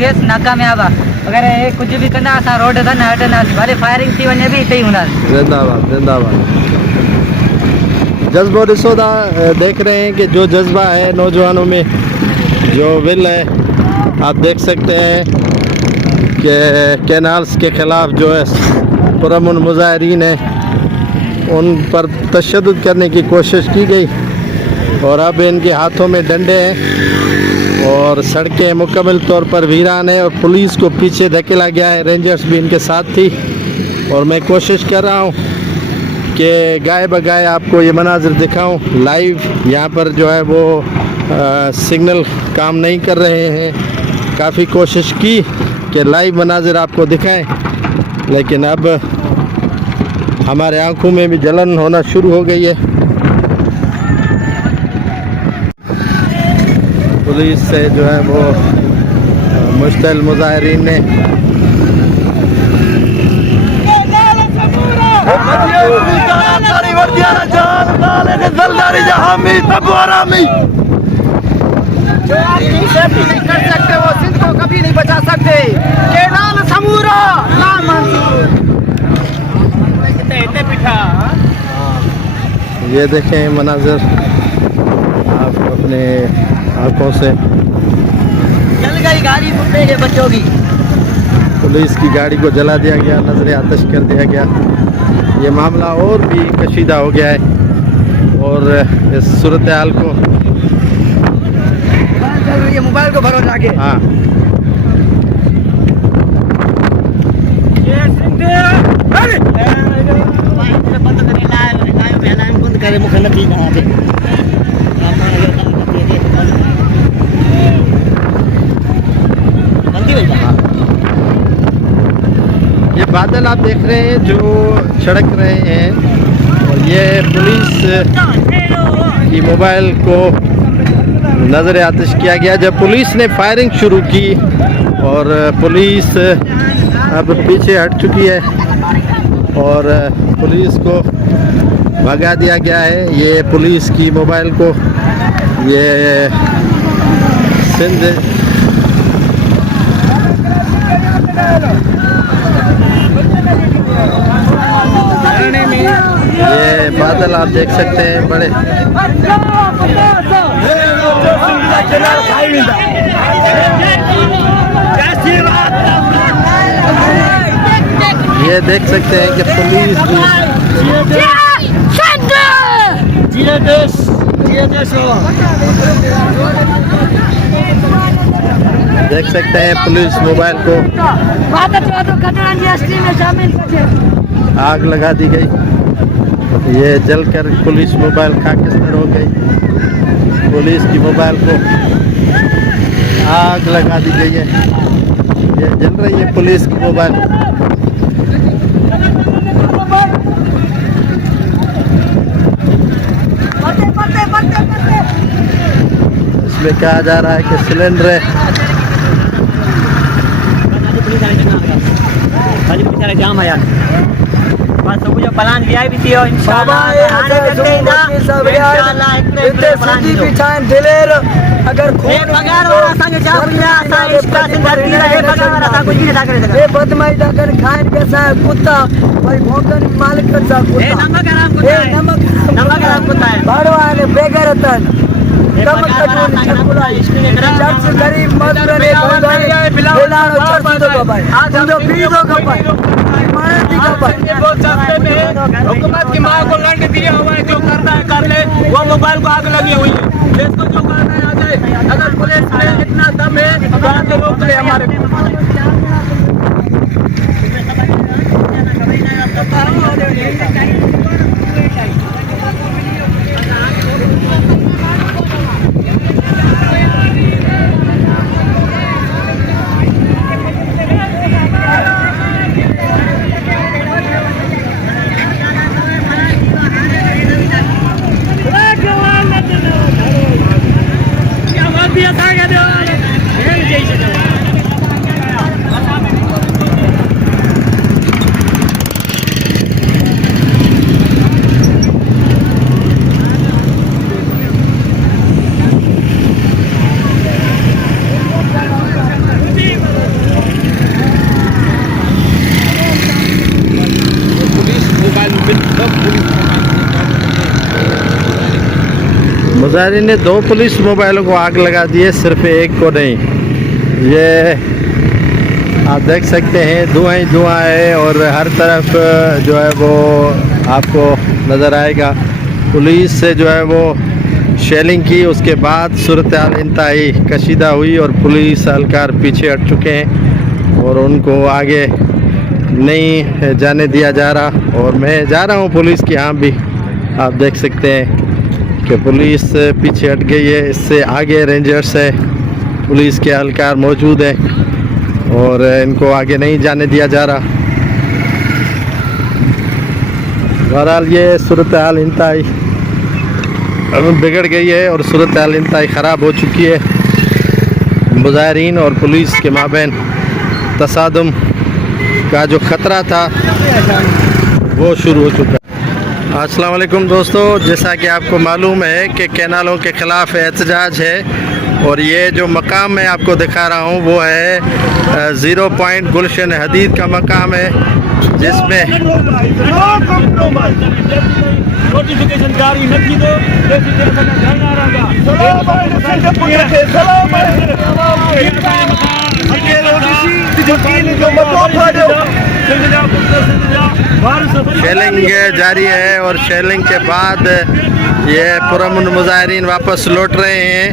Case नाकामयाब आहे। अगर कुछ भी कंदा असां रोड ते न हटंदासीं, भले फायरिंग थी वञे बि हिते ई हूंदासीं। जिंदाबाद जिंदाबाद। जज्बो ॾिसो था, देख रहे हैं कि जो जज्बा है नौजवानों में, जो विल है, आप देख सकते हैं कि कैनाल्स के ख़िलाफ़ जो है पुरअमन मुजाहिरीन है उन पर तशद्दुद करने की कोशिश की गई और अब इनके हाथों में डंडे हैं और सड़कें मुकम्मल तौर पर वीरान है और पुलिस को पीछे धकेला गया है। रेंजर्स भी इनके साथ थी और मैं कोशिश कर रहा हूँ कि गाय बगाए आपको ये मनाजिर दिखाऊं लाइव। यहाँ पर जो है वो सिग्नल काम नहीं कर रहे हैं। काफ़ी कोशिश की कि लाइव मनाजिर आपको दिखाएं, लेकिन अब हमारे आंखों में भी जलन होना शुरू हो गई है। पुलिस से जो है वो मुश्तल मुजाहिरीन ने जो अपनी सेफ्टी नहीं कर सकते वो सिंध को कभी नहीं बचा सकते। केनाल समूरा ना मंजूर। ये देखें मनाज़र आप अपने आँखों से। जल गई गाड़ी कुत्ते के बच्चों की। पुलिस की गाड़ी को जला दिया गया, नजर आतिश कर दिया गया। ये मामला और भी कशीदा हो गया है और इस सूरत हाल को ये मोबाइल को भरो लाके। हाँ बंद करे मुख नथी ये बादल आप देख रहे हैं जो छिड़क रहे हैं और ये पुलिस की मोबाइल को नज़र आतिश किया गया जब पुलिस ने फायरिंग शुरू की और पुलिस अब पीछे हट चुकी है और पुलिस को भगा दिया गया है। ये पुलिस की मोबाइल को ये सिंध ये बादल आप देख सकते हैं बड़े। ये देख सकते हैं कि पुलिस देख सकते हैं पुलिस मोबाइल को आग लगा दी गई। ये जलकर पुलिस मोबाइल खाकिस्तान हो गई। पुलिस की मोबाइल को आग लगा दी गई है। ये जल रही है पुलिस की मोबाइल। इसमें कहा जा रहा है कि सिलेंडर जाम है यार। बस सब जो प्लान दिया भी थी इंशाल्लाह अगर खून पगार वाला संग जाबिया सा इसका धरती रहे पगार वाला सा कुछ नहीं था करे। ए बदमाश जाकर खान के सा कुत्ता भाई भोकन मालिक का सा कुत्ता। ए नमक हराम कुत्ता है। बाड़वा ने बेगरतन कम कटोरी चकुला चर्च गरीब मजदूर ने बिलाड़ो चर्च तो भाई आज तो पीरो का भाई मारती का भाई वो चाहते में हुकूमत की मां को लंड दिया हुआ है। जो करना है कर ले। वो मोबाइल को आग लगी हुई है। देश को जो करना है आ जाए। अगर पुलिस में इतना दम है तो आगे रोक ले हमारे। मुजाहिरीन ने 2 पुलिस मोबाइलों को आग लगा दी है, सिर्फ एक को नहीं। ये आप देख सकते हैं धुआं ही धुआं है और हर तरफ जो है वो आपको नज़र आएगा। पुलिस से जो है वो शेलिंग की, उसके बाद सूरत हाल इंतहाई कशीदा हुई और पुलिस एहलकार पीछे हट चुके हैं और उनको आगे नहीं जाने दिया जा रहा। और मैं जा रहा हूँ पुलिस के यहाँ भी, आप देख सकते हैं कि पुलिस पीछे हट गई है। इससे आगे रेंजर्स है, पुलिस के एहलकार मौजूद हैं और इनको आगे नहीं जाने दिया जा रहा। बहरहाल ये सूरत हाल इंतहाई बिगड़ गई है और सूरत हाल इंतहाई ख़राब हो चुकी है। मुजाहिरीन और पुलिस के माबैन तसादुम का जो ख़तरा था वो शुरू हो चुका है। अस्सलाम वालेकुम दोस्तों, जैसा कि आपको मालूम है कि कैनालों के ख़िलाफ़ एहतजाज है और ये जो मकाम मैं आपको दिखा रहा हूँ वो है 0 पॉइंट गुलशन हदीद का मकाम है, जिसमें नोटिफिकेशन जारी न थी तो शेलिंग जारी है और शेलिंग के बाद ये पुरअमन मुजाहिरीन वापस लौट रहे हैं।